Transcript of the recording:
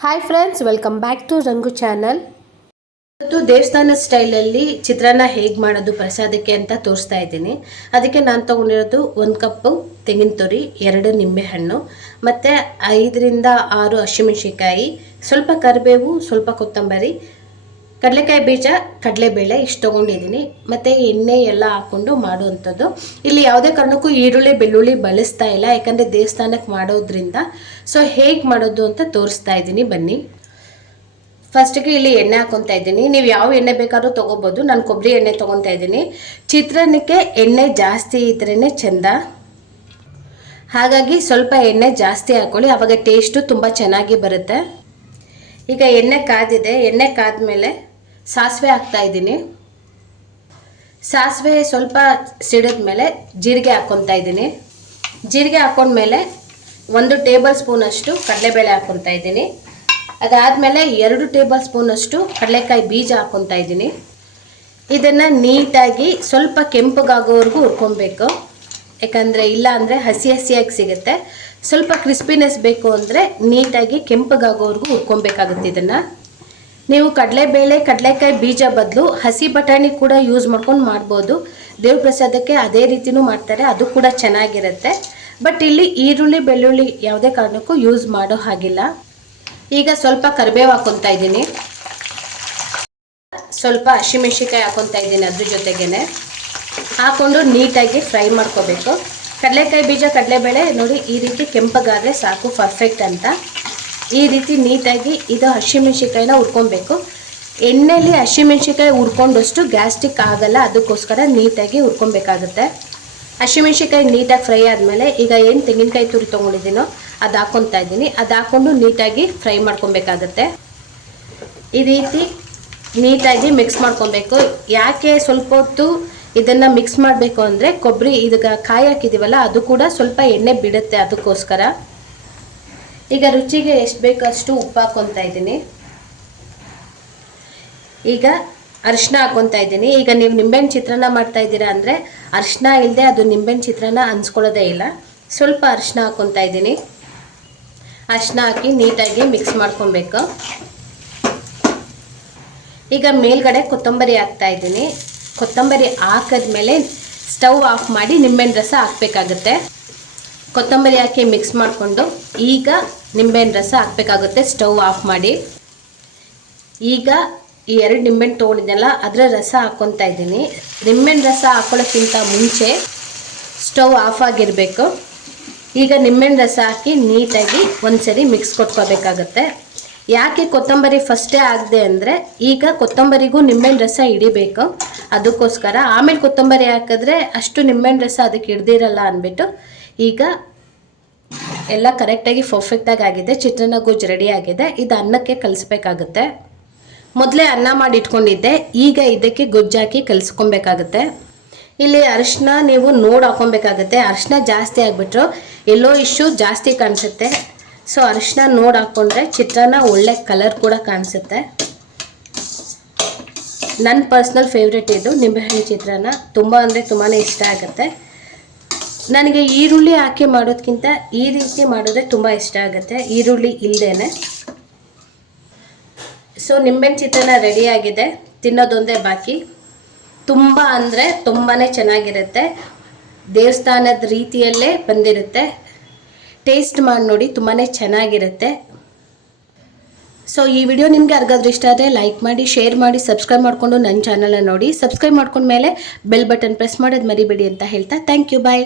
Hi friends, welcome back to Rangu channel. ಇವತ್ತು ದೇವಸ್ಥಾನ ಸ್ಟೈಲಲ್ಲಿ ಚಿತ್ರಾನ್ನ ಹೇಗೆ ಮಾಡೋದು ಪ್ರಸಾದಕ್ಕೆ ಅಂತ ತೋರಿಸ್ತಾ ಇದ್ದೀನಿ. ಅದಕ್ಕೆ ನಾನು ತೊಗೊಂಡಿರೋದು 1 ಕಪ್ಪು ತೆಂಗಿನ ತುರಿ, 2 ನಿಂಬೆಹಣ್ಣು ಮತ್ತು 5 ರಿಂದ 6 ಹಸಿಮೆಣಸಿನಕಾಯಿ, ಸ್ವಲ್ಪ ಕರಿಬೇವು, ಸ್ವಲ್ಪ ಕೊತ್ತಂಬರಿ, ಕಡಲೆಕಾಯಿ ಬೀಜ, ಕಡಲೆಬೇಳೆ ಇಷ್ಟು ತೊಗೊಂಡಿದ್ದೀನಿ. ಮತ್ತು ಎಣ್ಣೆ ಎಲ್ಲ ಹಾಕ್ಕೊಂಡು ಮಾಡುವಂಥದ್ದು. ಇಲ್ಲಿ ಯಾವುದೇ ಕಾರಣಕ್ಕೂ ಈರುಳ್ಳಿ ಬೆಳ್ಳುಳ್ಳಿ ಬಳಸ್ತಾ ಇಲ್ಲ, ಯಾಕಂದರೆ ದೇವಸ್ಥಾನಕ್ಕೆ ಮಾಡೋದ್ರಿಂದ. ಸೊ ಹೇಗೆ ಮಾಡೋದು ಅಂತ ತೋರಿಸ್ತಾ ಇದ್ದೀನಿ, ಬನ್ನಿ. ಫಸ್ಟಿಗೆ ಇಲ್ಲಿ ಎಣ್ಣೆ ಹಾಕೊತಾ ಇದ್ದೀನಿ. ನೀವು ಯಾವ ಎಣ್ಣೆ ಬೇಕಾದ್ರೂ ತೊಗೋಬೋದು. ನಾನು ಕೊಬ್ಬರಿ ಎಣ್ಣೆ ತೊಗೊತಾ ಇದ್ದೀನಿ. ಚಿತ್ರಾನ್ನಕ್ಕೆ ಎಣ್ಣೆ ಜಾಸ್ತಿ ಇದ್ರೇ ಚೆಂದ, ಹಾಗಾಗಿ ಸ್ವಲ್ಪ ಎಣ್ಣೆ ಜಾಸ್ತಿ ಹಾಕ್ಕೊಳ್ಳಿ, ಆವಾಗ ಟೇಸ್ಟು ತುಂಬ ಚೆನ್ನಾಗಿ ಬರುತ್ತೆ. ಈಗ ಎಣ್ಣೆ ಕಾದಿದೆ. ಎಣ್ಣೆ ಕಾದ್ಮೇಲೆ ಸಾಸಿವೆ ಹಾಕ್ತಾ ಇದ್ದೀನಿ. ಸಾಸಿವೆ ಸ್ವಲ್ಪ ಸಿಡಿದ್ಮೇಲೆ ಜೀರಿಗೆ ಹಾಕ್ಕೊತಾ ಇದ್ದೀನಿ. ಜೀರಿಗೆ ಹಾಕ್ಕೊಂಡ್ಮೇಲೆ 1 ಟೇಬಲ್ ಸ್ಪೂನ್ ಅಷ್ಟು ಕಡಲೆಬೇಳೆ ಹಾಕ್ಕೊತಾ ಇದ್ದೀನಿ. ಅದಾದಮೇಲೆ 2 ಟೇಬಲ್ ಸ್ಪೂನ್ ಅಷ್ಟು ಕಡಲೆಕಾಯಿ ಬೀಜ ಹಾಕ್ಕೊತಾ ಇದ್ದೀನಿ. ಇದನ್ನು ನೀಟಾಗಿ ಸ್ವಲ್ಪ ಕೆಂಪಗಾಗೋವರೆಗೂ ಹುರ್ಕೊಬೇಕು, ಯಾಕಂದರೆ ಇಲ್ಲ ಅಂದರೆ ಹಸಿ ಹಸಿಯಾಗಿ ಸಿಗುತ್ತೆ. ಸ್ವಲ್ಪ ಕ್ರಿಸ್ಪಿನೆಸ್ ಬೇಕು ಅಂದರೆ ನೀಟಾಗಿ ಕೆಂಪಗಾಗೋವರೆಗೂ ಹುರ್ಕೊಬೇಕಾಗುತ್ತೆ. ಇದನ್ನು ನೀವು ಕಡಲೆಬೇಳೆ ಕಡಲೆಕಾಯಿ ಬೀಜ ಬದಲು ಹಸಿ ಬಟಾಣಿ ಕೂಡ ಯೂಸ್ ಮಾಡ್ಕೊಂಡು ಮಾಡ್ಬೋದು. ದೇವ್ರ ಪ್ರಸಾದಕ್ಕೆ ಅದೇ ರೀತಿಯೂ ಮಾಡ್ತಾರೆ, ಅದು ಕೂಡ ಚೆನ್ನಾಗಿರುತ್ತೆ. ಬಟ್ ಇಲ್ಲಿ ಈರುಳ್ಳಿ ಬೆಳ್ಳುಳ್ಳಿ ಯಾವುದೇ ಕಾರಣಕ್ಕೂ ಯೂಸ್ ಮಾಡೋ ಹಾಗಿಲ್ಲ. ಈಗ ಸ್ವಲ್ಪ ಕರಿಬೇವು ಹಾಕ್ಕೊತಾ ಇದ್ದೀನಿ, ಸ್ವಲ್ಪ ಹಸಿಮೆಣಸಿನಕಾಯಿ ಹಾಕ್ಕೊತಾ ಇದ್ದೀನಿ. ಅದ್ರ ಜೊತೆಗೇ ಹಾಕ್ಕೊಂಡು ನೀಟಾಗಿ ಫ್ರೈ ಮಾಡ್ಕೋಬೇಕು. ಕಡಲೆಕಾಯಿ ಬೀಜ ಕಡಲೆಬೇಳೆ ನೋಡಿ ಈ ರೀತಿ ಕೆಂಪಗಾದರೆ ಸಾಕು, ಪರ್ಫೆಕ್ಟ್ ಅಂತ. ಈ ರೀತಿ ನೀಟಾಗಿ ಇದು ಹಸಿಮೆಣಸಿನಕಾಯಿನ ಹುರ್ಕೊಬೇಕು. ಎಣ್ಣೆಯಲ್ಲಿ ಹಸಿಮೆಣಸಿನಕಾಯಿ ಹುರ್ಕೊಂಡಷ್ಟು ಗ್ಯಾಸ್ಟ್ರಿಕ್ ಆಗಲ್ಲ, ಅದಕ್ಕೋಸ್ಕರ ನೀಟಾಗಿ ಹುರ್ಕೊಬೇಕಾಗುತ್ತೆ. ಹಸಿಮೆಣಸಿನಕಾಯಿ ನೀಟಾಗಿ ಫ್ರೈ ಆದಮೇಲೆ ಈಗ ಏನು ತೆಂಗಿನಕಾಯಿ ತುರಿ ತೊಗೊಂಡಿದ್ದೀನೋ ಅದು ಹಾಕ್ಕೊತಾ ಇದ್ದೀನಿ. ಅದು ಹಾಕ್ಕೊಂಡು ನೀಟಾಗಿ ಫ್ರೈ ಮಾಡ್ಕೊಬೇಕಾಗತ್ತೆ. ಈ ರೀತಿ ನೀಟಾಗಿ ಮಿಕ್ಸ್ ಮಾಡ್ಕೊಬೇಕು. ಯಾಕೆ ಸ್ವಲ್ಪ ಹೊತ್ತು ಇದನ್ನು ಮಿಕ್ಸ್ ಮಾಡಬೇಕು ಅಂದರೆ ಕೊಬ್ಬರಿ ಇದಕ್ಕೆ ಕಾಯಿ ಹಾಕಿದ್ದೀವಲ್ಲ, ಅದು ಕೂಡ ಸ್ವಲ್ಪ ಎಣ್ಣೆ ಬಿಡುತ್ತೆ, ಅದಕ್ಕೋಸ್ಕರ. ಈಗ ರುಚಿಗೆ ಎಷ್ಟು ಬೇಕೋ ಅಷ್ಟು ಉಪ್ಪು ಹಾಕ್ಕೊತಾ ಇದ್ದೀನಿ. ಈಗ ಅರಿಶಿನ ಹಾಕ್ಕೊತಾ ಇದ್ದೀನಿ. ಈಗ ನೀವು ನಿಂಬೆಹಣ್ಣು ಚಿತ್ರಾನ್ನ ಮಾಡ್ತಾ ಇದ್ದೀರಾ ಅಂದರೆ ಅರಿಶಿನ ಇಲ್ಲದೆ ಅದು ನಿಂಬೆಹಣ್ಣು ಚಿತ್ರಾನ್ನ ಅನ್ಸ್ಕೊಳ್ಳೋದೇ ಇಲ್ಲ. ಸ್ವಲ್ಪ ಅರಿಶಿನ ಹಾಕ್ಕೊತಾ ಇದ್ದೀನಿ. ಅರಿಶಿನ ಹಾಕಿ ನೀಟಾಗಿ ಮಿಕ್ಸ್ ಮಾಡ್ಕೊಬೇಕು. ಈಗ ಮೇಲ್ಗಡೆ ಕೊತ್ತಂಬರಿ ಹಾಕ್ತಾ ಇದ್ದೀನಿ. ಕೊತ್ತಂಬರಿ ಹಾಕಿದ್ಮೇಲೆ ಸ್ಟವ್ ಆಫ್ ಮಾಡಿ ನಿಂಬೆಹಣ್ಣು ರಸ ಹಾಕಬೇಕಾಗುತ್ತೆ. ಕೊತ್ತಂಬರಿ ಹಾಕಿ ಮಿಕ್ಸ್ ಮಾಡಿಕೊಂಡು ಈಗ ನಿಂಬೆಹಣ್ಣು ರಸ ಹಾಕಬೇಕಾಗುತ್ತೆ. ಸ್ಟವ್ ಆಫ್ ಮಾಡಿ ಈಗ ಈ 2 ನಿಂಬೆಹಣ್ಣು ತೊಗೊಂಡಿದ್ದೆನಲ್ಲ ಅದರ ರಸ ಹಾಕ್ಕೊತಾ ಇದ್ದೀನಿ. ನಿಂಬೆಹಣ್ಣು ರಸ ಹಾಕೊಳ್ಳೋಕ್ಕಿಂತ ಮುಂಚೆ ಸ್ಟವ್ ಆಫ್ ಆಗಿರಬೇಕು. ಈಗ ನಿಂಬೆಹಣ್ಣು ರಸ ಹಾಕಿ ನೀಟಾಗಿ ಒಂದ್ಸರಿ ಮಿಕ್ಸ್ ಕೊಟ್ಕೋಬೇಕಾಗುತ್ತೆ. ಯಾಕೆ ಕೊತ್ತಂಬರಿ ಫಸ್ಟೇ ಆಗದೆ ಅಂದರೆ ಈಗ ಕೊತ್ತಂಬರಿಗೂ ನಿಂಬೆಹಣ್ಣು ರಸ ಹಿಡಿಬೇಕು, ಅದಕ್ಕೋಸ್ಕರ. ಆಮೇಲೆ ಕೊತ್ತಂಬರಿ ಹಾಕಿದ್ರೆ ಅಷ್ಟು ನಿಂಬೆಹಣ್ಣು ರಸ ಅದಕ್ಕೆ ಹಿಡ್ದಿರಲ್ಲ ಅಂದ್ಬಿಟ್ಟು ಈಗ ಎಲ್ಲ ಕರೆಕ್ಟಾಗಿ ಪರ್ಫೆಕ್ಟಾಗಿ ಆಗಿದೆ. ಚಿತ್ರಾನ್ನ ಗೊಜ್ಜು ರೆಡಿ ಆಗಿದೆ. ಇದು ಅನ್ನಕ್ಕೆ ಕಲಿಸ್ಬೇಕಾಗುತ್ತೆ. ಮೊದಲೇ ಅನ್ನ ಮಾಡಿ ಇಟ್ಕೊಂಡಿದ್ದೆ, ಈಗ ಇದಕ್ಕೆ ಗೊಜ್ಜಾಕಿ ಕಲಿಸ್ಕೊಬೇಕಾಗುತ್ತೆ. ಇಲ್ಲಿ ಅರಿಶಿನ ನೀವು ನೋಡಿ ಹಾಕ್ಕೊಬೇಕಾಗುತ್ತೆ. ಅರಿಶಿನ ಜಾಸ್ತಿ ಆಗಿಬಿಟ್ರು ಎಲ್ಲೋ ಇಶ್ಯೂ ಜಾಸ್ತಿ ಕಾಣಿಸುತ್ತೆ. ಸೊ ಅರಿಶಿನ ನೋಡಿ ಹಾಕ್ಕೊಂಡ್ರೆ ಚಿತ್ರಾನ್ನ ಒಳ್ಳೆ ಕಲರ್ ಕೂಡ ಕಾಣಿಸುತ್ತೆ. ನನ್ನ ಪರ್ಸ್ನಲ್ ಫೇವ್ರೇಟ್ ಇದು ನಿಂಬೆಹಣ್ಣು ಚಿತ್ರಾನ್ನ, ತುಂಬ ಅಂದರೆ ತುಂಬಾ ಇಷ್ಟ ಆಗುತ್ತೆ ನನಗೆ. ಈರುಳ್ಳಿ ಹಾಕಿ ಮಾಡೋದಕ್ಕಿಂತ ಈ ರೀತಿ ಮಾಡಿದ್ರೆ ತುಂಬ ಇಷ್ಟ ಆಗುತ್ತೆ, ಈರುಳ್ಳಿ ಇಲ್ಲದೇನೆ. ಸೊ ನಿಂಬೆಹಣ್ಣು ಚಿತ್ರಾನ್ನ ರೆಡಿಯಾಗಿದೆ, ತಿನ್ನೋದೊಂದೇ ಬಾಕಿ. ತುಂಬ ಅಂದರೆ ತುಂಬಾ ಚೆನ್ನಾಗಿರುತ್ತೆ, ದೇವಸ್ಥಾನದ ರೀತಿಯಲ್ಲೇ ಬಂದಿರುತ್ತೆ. ಟೇಸ್ಟ್ ಮಾಡಿ ನೋಡಿ, ತುಂಬಾ ಚೆನ್ನಾಗಿರುತ್ತೆ. ಸೊ ಈ ವಿಡಿಯೋ ನಿಮಗೆ ಯಾರಿಗಾದ್ರೂ ಇಷ್ಟ ಆದರೆ ಲೈಕ್ ಮಾಡಿ, ಶೇರ್ ಮಾಡಿ, ಸಬ್ಸ್ಕ್ರೈಬ್ ಮಾಡಿಕೊಂಡು ನನ್ನ ಚಾನಲ್ನ ನೋಡಿ. ಸಬ್ಸ್ಕ್ರೈಬ್ ಮಾಡ್ಕೊಂಡ್ಮೇಲೆ ಬೆಲ್ ಬಟನ್ ಪ್ರೆಸ್ ಮಾಡೋದು ಮರಿಬೇಡಿ ಅಂತ ಹೇಳ್ತಾ ಥ್ಯಾಂಕ್ ಯು, ಬಾಯ್.